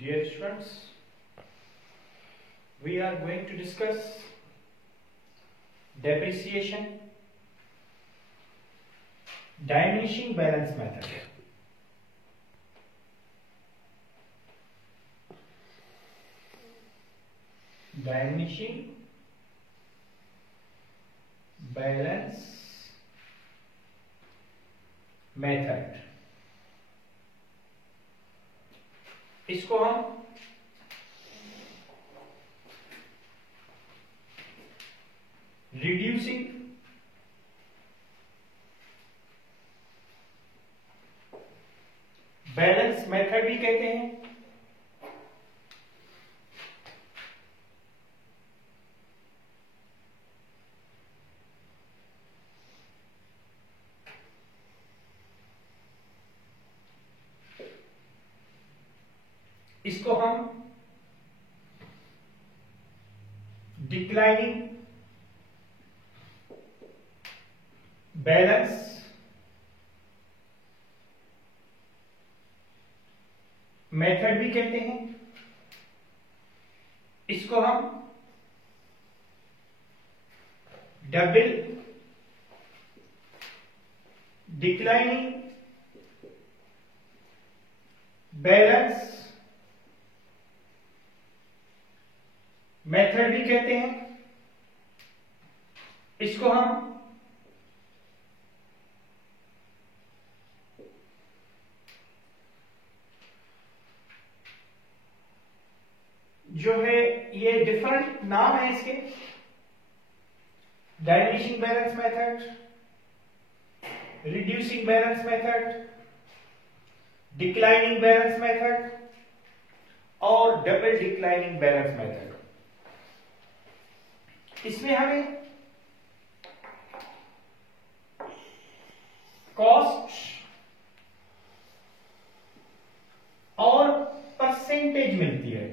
Dear students, we are going to discuss depreciation, diminishing balance method. Diminishing balance method, इसको हम reducing balance method भी कहते हैं। इसको हम डिक्लाइनिंग बैलेंस मेथड भी कहते हैं। इसको हम डबल डिक्लाइनिंग बैलेंस मेथड भी कहते हैं। इसको हम जो है ये डिफरेंट नाम है इसके, diminishing balance method, reducing balance method, declining balance method और डबल डिक्लाइनिंग बैलेंस मेथड। इसमें हमें कॉस्ट और परसेंटेज मिलती है।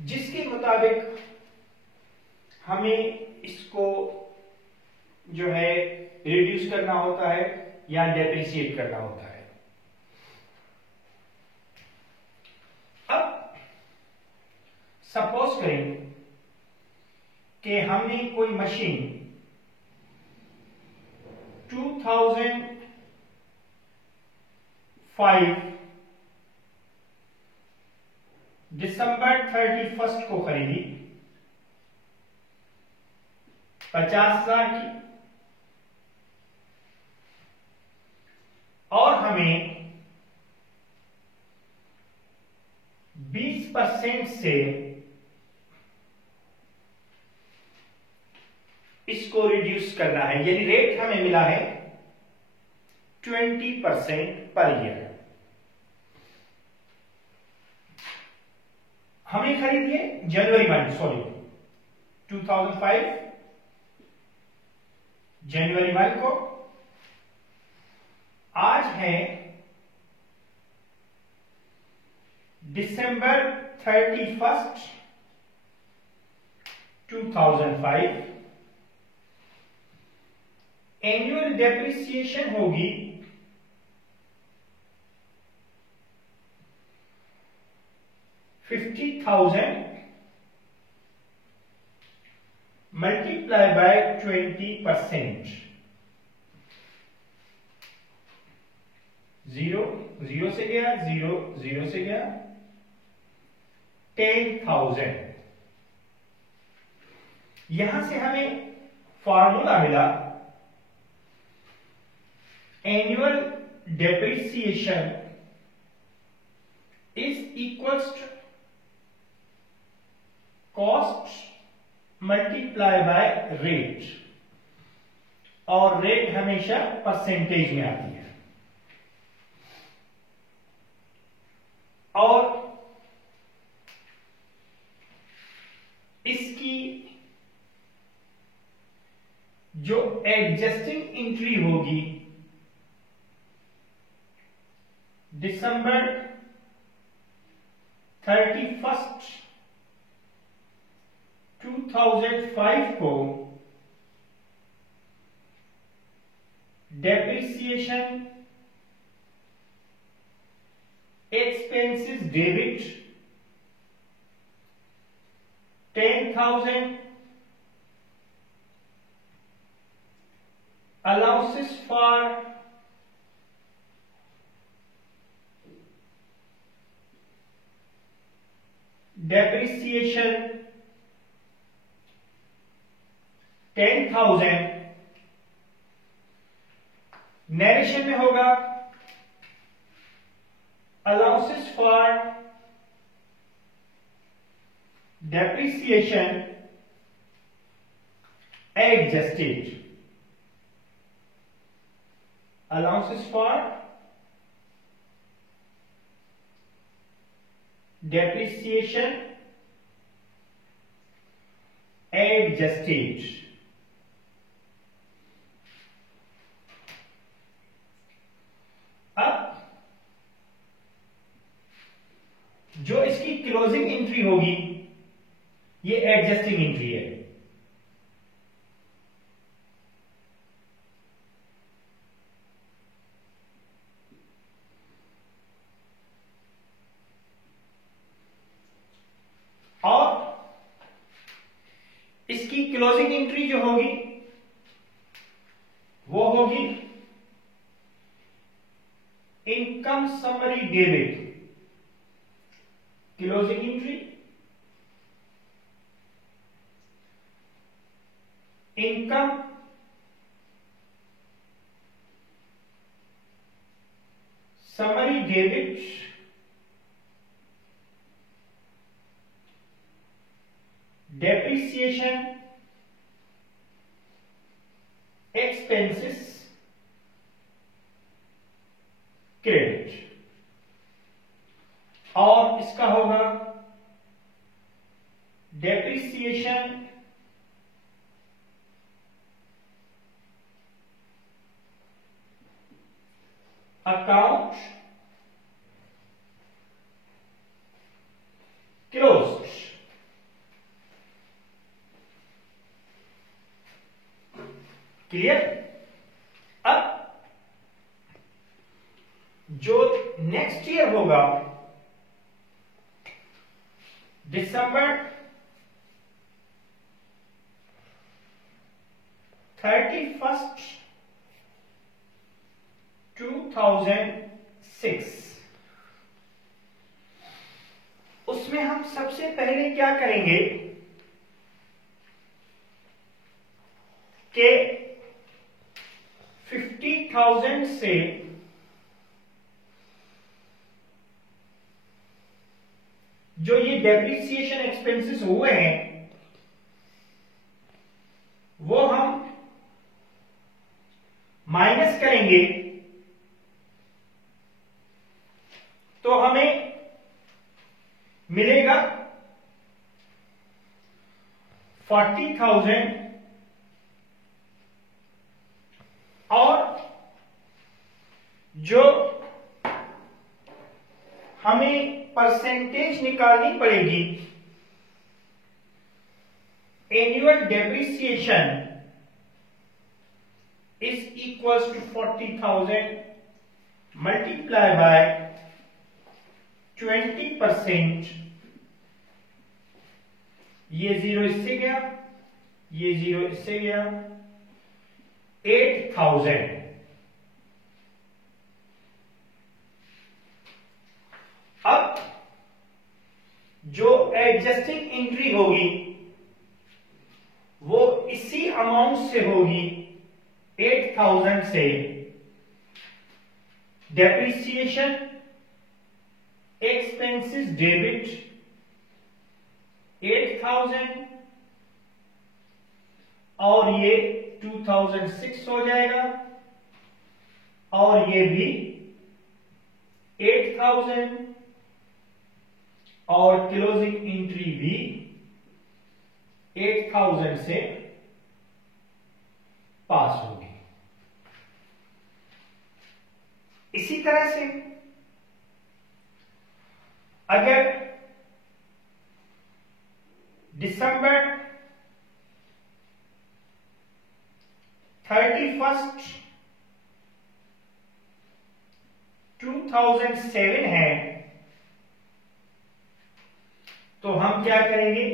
जिसके मुताबिक हमें इसको जो है रिड्यूस करना होता है या डेप्रिसिएट करना होता है। अब सपोज करें कि हमने कोई मशीन 2005 दिसंबर 31 को खरीदी 50,000 की, और हमें 20% से इसको रिड्यूस करना है, यानी रेट हमें मिला है 20% पर ईयर। हमें खरीदी है जनवरी 2005 जनवरी 1 को। आज है दिसंबर 31 2005। एनुअल डेप्रिसिएशन होगी 50,000 मल्टीप्लाई बाय 20%। 0 0 से गया, 0 0 से गया, 10,000। यहां से हमें फॉर्मूला मिला, annual depreciation is equals to cost multiply by rate, और रेट हमेशा परसेंटेज में आती है। और इसकी जो एडजस्टिंग एंट्री होगी दिसंबर 31 2005 को depreciation expenses debit 10,000, allowances for depreciation 10,000, narration में होगा allowances for depreciation adjusted, allowances for depreciation adjusted. अब जो इसकी क्लोजिंग एंट्री होगी ये एडजस्टिंग एंट्री है। और इसकी क्लोजिंग एंट्री जो होगी वो होगी income summary debit, closing entry income summary debit depreciation expenses credit, और इसका होगा डेप्रिसिएशन अकाउंट क्लोज्ड। क्लियर? अब जो नेक्स्ट ईयर होगा दिसंबर 31st 2006, उसमें हम सबसे पहले क्या करेंगे कि 50,000 से जो ये डेप्रिसिएशन एक्सपेंसेस हुए हैं वो हम माइनस करेंगे तो हमें मिलेगा 40,000, और जो हमें परसेंटेज निकालनी पड़ेगी annual depreciation is equals to 40,000 multiply by 20%, ये 0 इससे गया, ये 0 इससे गया, 8,000। अब जो एडजस्टिंग एंट्री होगी वो इसी अमाउंट से होगी, 8,000 से डेप्रिसिएशन एक्सपेंसेस डेबिट 8,000, और ये 2006 हो जाएगा, और ये भी 8,000, और क्लोजिंग एंट्री भी 8,000 से पास होगी। इसी तरह से अगर दिसंबर 31st 2007 है तो हम क्या करेंगे,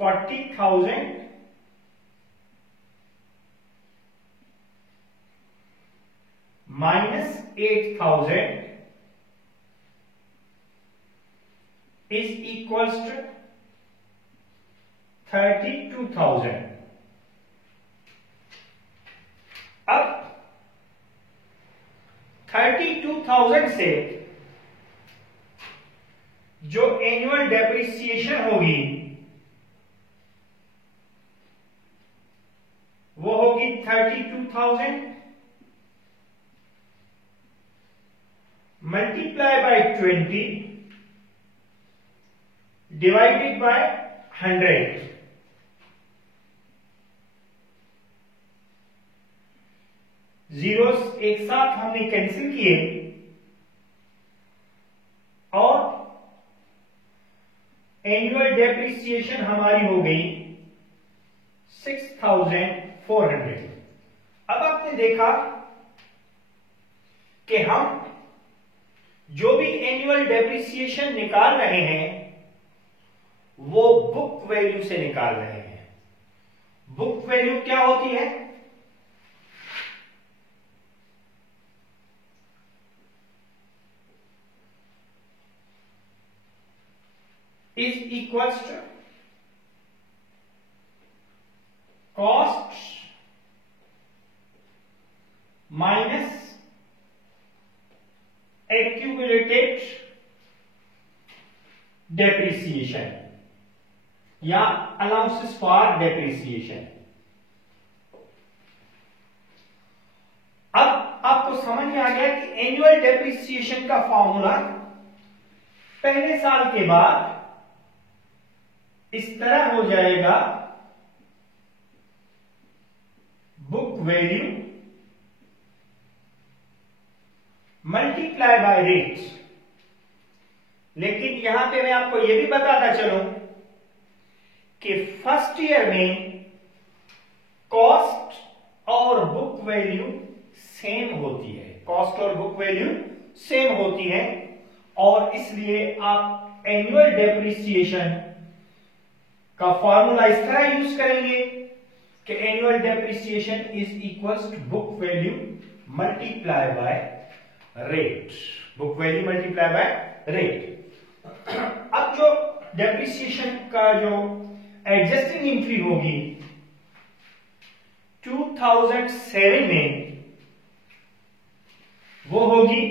40,000 माइनस 8,000 इज इक्वल्स टू 32,000। अब 32,000 से जो एनुअल डेप्रिसिएशन होगी वो होगी 32,000 multiply by 20 divided by 100। Zeros एक साथ हमने कैंसिल किए और एनुअल डेप्रिसिएशन हमारी हो गई 6,400। अब आपने देखा कि हम जो भी एनुअल डेप्रिसिएशन निकाल रहे हैं वो बुक वैल्यू से निकाल रहे हैं। बुक वैल्यू क्या होती है, is equals to cost minus accumulated depreciation या अलाउंसेस फॉर डेप्रिसिएशन। अब आपको समझ में आ गया कि एनुअल डेप्रिसिएशन का फॉर्मूला पहले साल के बाद इस तरह हो जाएगा, book value multiply by rate. लेकिन यहां पे मैं आपको यह भी बताता चलूं कि फर्स्ट ईयर में कॉस्ट और बुक वैल्यू सेम होती है, कॉस्ट और बुक वैल्यू सेम होती है और इसलिए आप एनुअल डेप्रिसिएशन का फॉर्मूला इस तरह यूज करेंगे कि annual depreciation is equals to book value multiply by rate, book value multiply by rate. अब जो डेप्रिसिएशन का जो एडजस्टिंग एंट्री होगी 2007 में वो होगी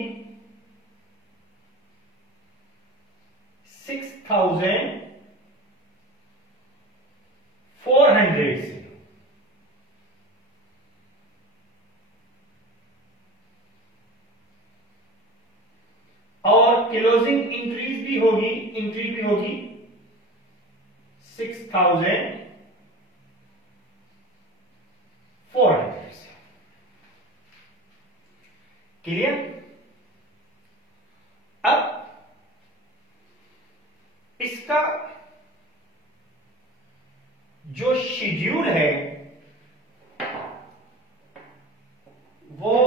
6,400 से, और क्लोजिंग एंट्री भी होगी 6,400 से। क्लियर? अब इसका जो शेड्यूल है वो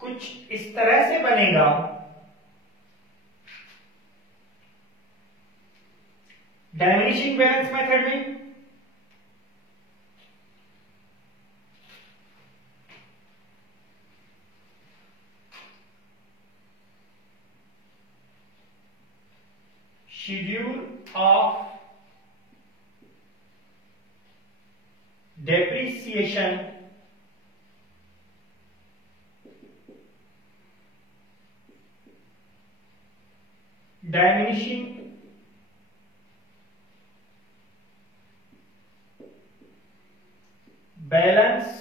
कुछ इस तरह से बनेगा, डाइमिनिशिंग बैलेंस मेथड में schedule of depreciation diminishing balance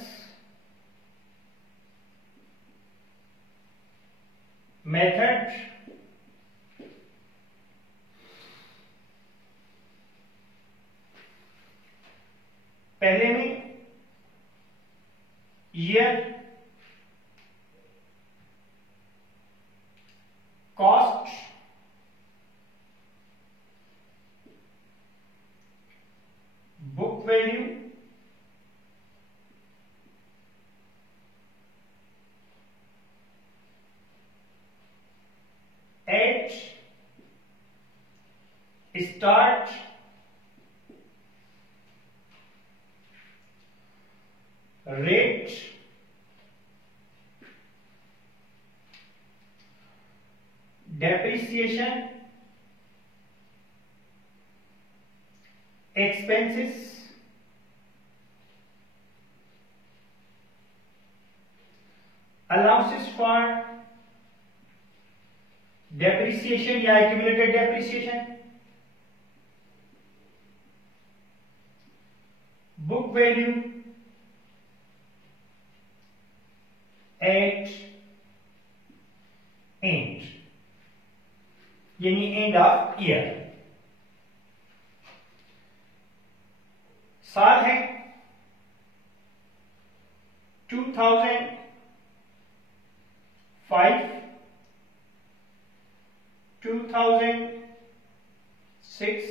method पहले में year, cost, book value, rate depreciation expenses allowances for depreciation या accumulated depreciation, book value at end यानी end of year। साल है 2005, 2006,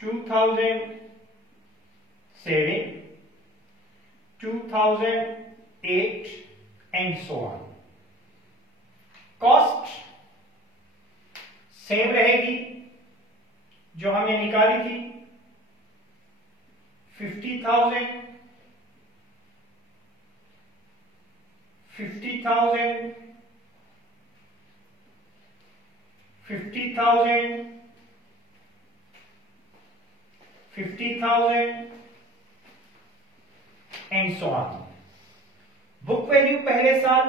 2007, 2008 and so on। Cost same रहेगी जो हमने निकाली थी 50,000, 50,000, 50,000, 50,000 and so on। Book value पहले साल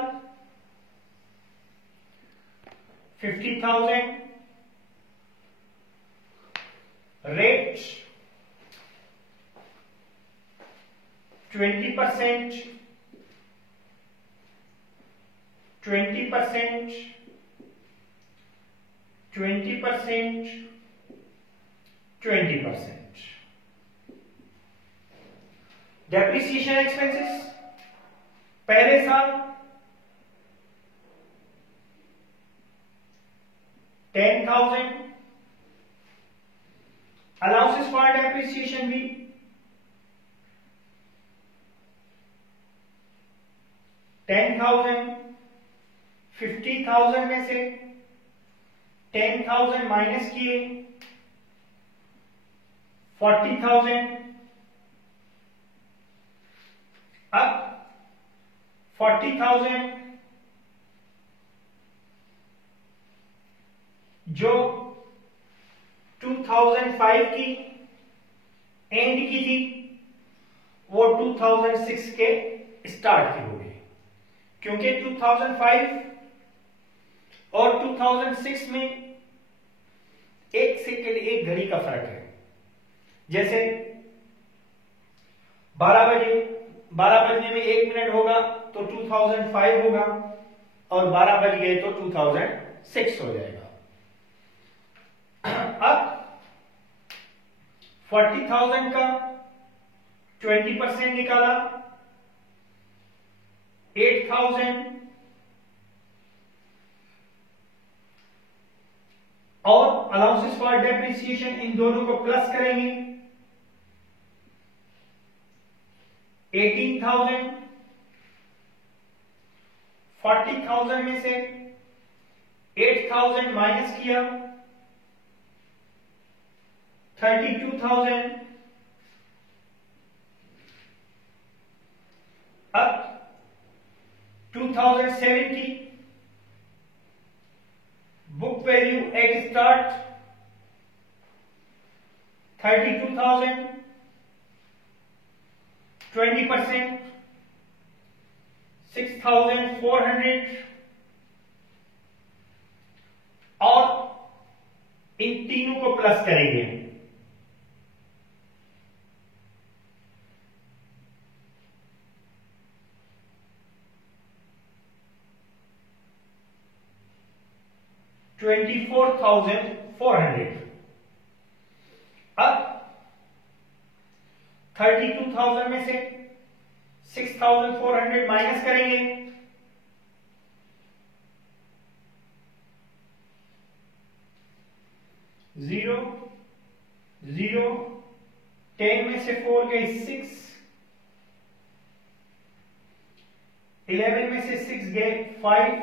50,000, रेट 20%, 20%, 20%, 20%। डेप्रिसिएशन एक्सपेंसेस पहले साल 10,000, अलाउंसेस फॉर डेप्रिसिएशन भी 10,000, 50,000 में से 10,000 माइनस किए 40,000। अब 40,000 जो 2005 की एंड की थी वो 2006 के स्टार्ट की हो गई, क्योंकि 2005 और 2006 में एक सेकेंड एक घड़ी का फर्क है। जैसे 12 बजने में 1 मिनट होगा तो 2005 होगा और 12 बज गए तो 2006 हो जाएगा। अब 40,000 का 20% निकाला 8,000 और अलाउंसेस फॉर डेप्रिसिएशन इन दोनों को प्लस करेंगे 18,000। 40,000 में से 8,000 माइनस किया 32,000। अब 2070 बुक वैल्यू एट स्टार्ट 32,000, 20% 6,400 और इन तीनों को प्लस करेंगे 24,400। अब 32,000 में से 6,400 माइनस करेंगे 0, 0, 10 में से 4 गए 6, 11 में से 6 गए 5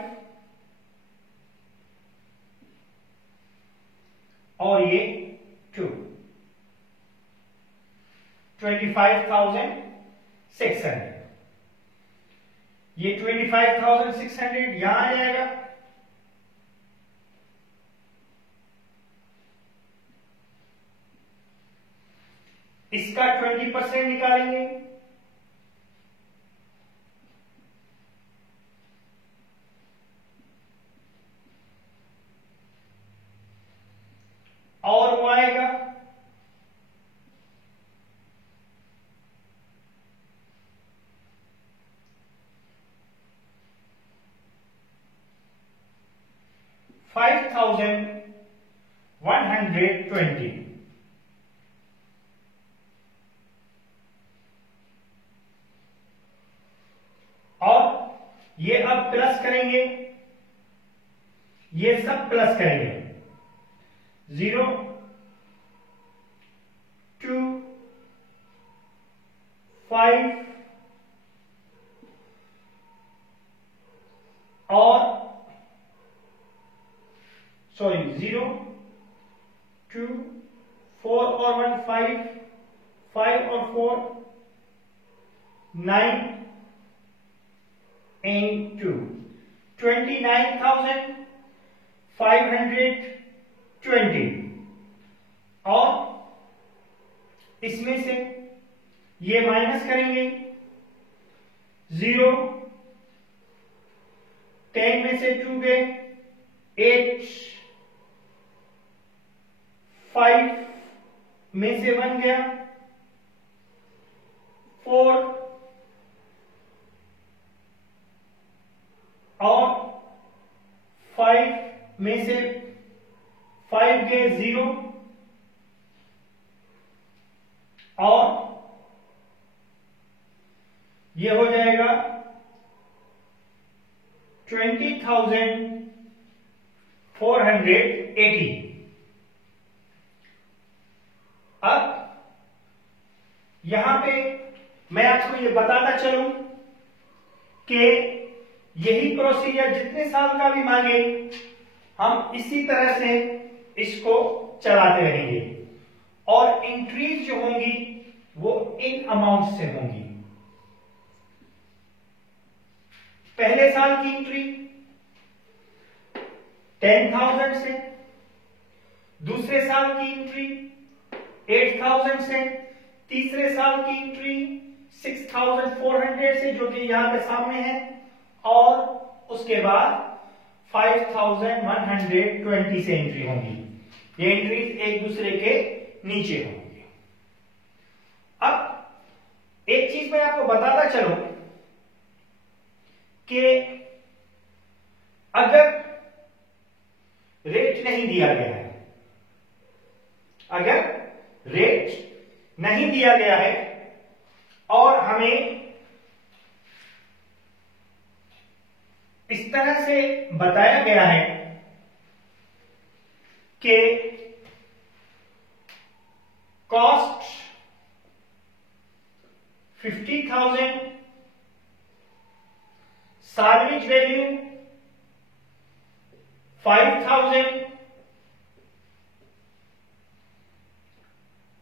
और ये 2, ये 25,600 यहां आ जाएगा। इसका 20% निकालेंगे, और वो आएगा 5,120। और ये अब प्लस करेंगे, ये सब प्लस करेंगे, 0 2 5 और 0 2 4 और 1 5 5 और 4 9 and 2 29,520। और इसमें से ये माइनस करेंगे, 0 10 में से 2 गए, 8 5 में से 1 गया, 4 और 5 में से 5 गए, 0 और ये हो जाएगा 20,480। अब यहां पे मैं आपको ये बताता चलूं कि यही प्रोसीजर जितने साल का भी मांगे हम इसी तरह से इसको चलाते रहेंगे, और एंट्रीज जो होंगी वो इन अमाउंट से होंगी। पहले साल की एंट्री 10,000 से, दूसरे साल की एंट्री 8,000 से, तीसरे साल की एंट्री 6,400 से जो कि यहां पे सामने है, और उसके बाद 5,120 से एंट्री होंगी। ये एंट्रीज एक दूसरे के नीचे होंगी। अब एक चीज मैं आपको बताता चलूं कि अगर रेट नहीं दिया गया है, अगर रेट नहीं दिया गया है और हमें इस तरह से बताया गया है कि कॉस्ट 50,000, साल्वेज वैल्यू 5,000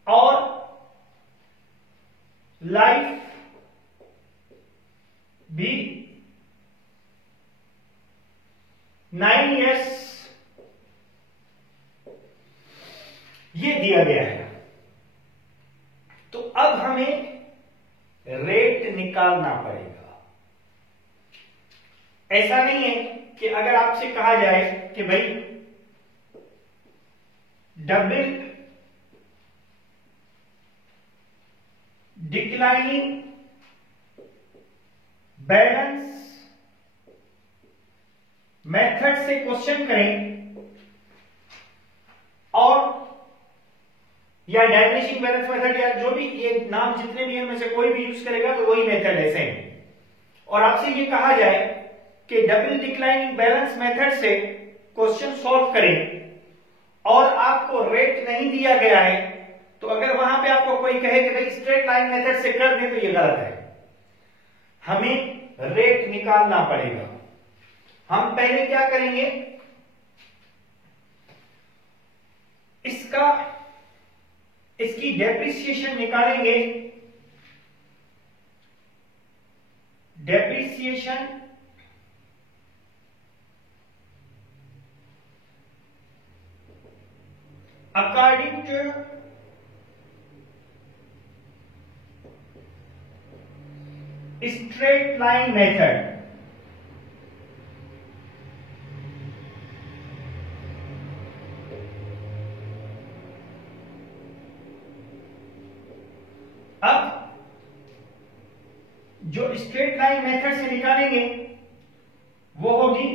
और लाइफ भी 9 years ये दिया गया है। तो अब हमें रेट निकालना पड़ेगा। ऐसा नहीं है कि अगर आपसे कहा जाए कि भाई डबल डिक्लाइनिंग बैलेंस मेथड से क्वेश्चन करें, और या डाइमिनिशिंग बैलेंस मेथड, या जो भी ये नाम जितने भी इनमें से कोई भी यूज करेगा तो वही मेथड है सेम, और आपसे ये कहा जाए कि डबल डिक्लाइनिंग बैलेंस मेथड से क्वेश्चन सॉल्व करें और आपको रेट नहीं दिया गया है, तो अगर वहां पे आपको कोई कहे कि भाई स्ट्रेट लाइन मेथड से कर दे, तो ये गलत है। हमें रेट निकालना पड़ेगा। हम पहले क्या करेंगे, इसकी डेप्रिसिएशन निकालेंगे depreciation according to straight line method. अब जो स्ट्रेट लाइन मेथड से निकालेंगे वो होगी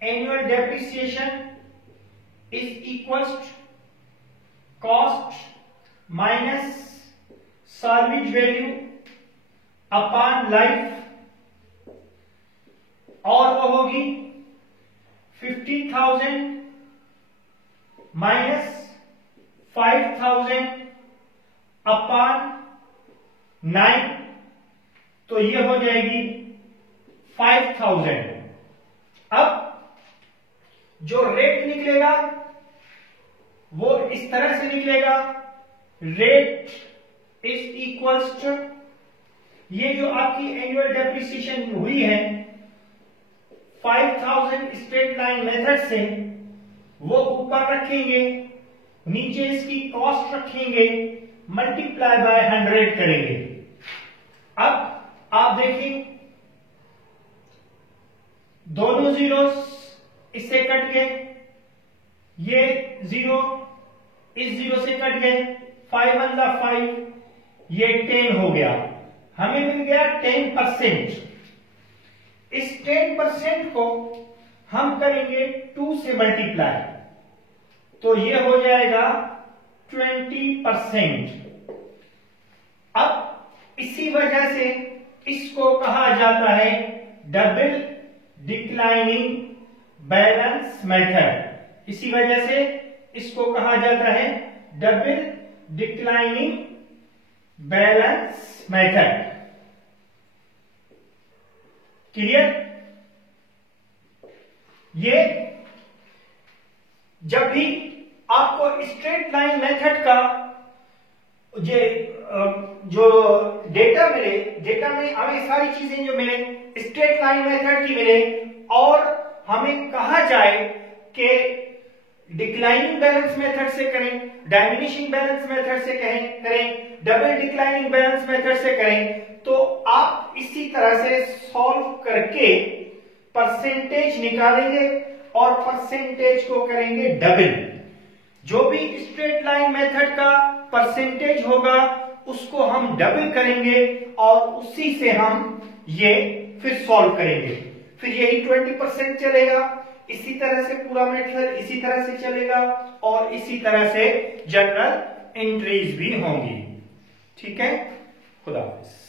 annual depreciation is equals cost minus salvage value upon life, और वो होगी 50,000 माइनस 5,000 अपॉन 9, तो ये हो जाएगी 5,000। अब जो रेट निकलेगा वो इस तरह से निकलेगा, रेट इज इक्वल्स टू, ये जो आपकी एनुअल डेप्रिसिएशन हुई है 5,000 स्ट्रेट लाइन मेथड से, वो ऊपर रखेंगे, नीचे इसकी कॉस्ट रखेंगे, मल्टीप्लाई बाय 100 करेंगे। अब आप देखें दोनों जीरोस इससे कट गए, ये जीरो इस जीरो से कट गए, 5 1 5, ये 10 हो गया, हमें मिल गया 10%। इस 10% को हम करेंगे 2 से मल्टीप्लाई, तो ये हो जाएगा 20%। अब इसी वजह से इसको कहा जाता है डबल डिक्लाइनिंग बैलेंस मेथड। इसी वजह से इसको कहा जाता है double declining balance method. Clear? ये जब भी आपको स्ट्रेट लाइन मेथड का जो डेटा मिले, डेटा में हमें सारी चीजें जो मिले स्ट्रेट लाइन मेथड की मिले, और हमें कहा जाए कि डिक्लाइनिंग बैलेंस मेथड से करें, डाइमिनिशिंग बैलेंस मेथड से करें, डबल डिक्लाइनिंग बैलेंस मेथड से करें, तो आप इसी तरह से सॉल्व करके परसेंटेज निकालेंगे और परसेंटेज को करेंगे डबल। जो भी स्ट्रेट लाइन मेथड का परसेंटेज होगा उसको हम डबल करेंगे और उसी से हम ये फिर सॉल्व करेंगे, फिर यही 20% चलेगा। इसी तरह से पूरा मेथड इसी तरह से चलेगा और इसी तरह से जनरल एंट्रीज भी होंगी। ठीक है, खुदा हाफिज।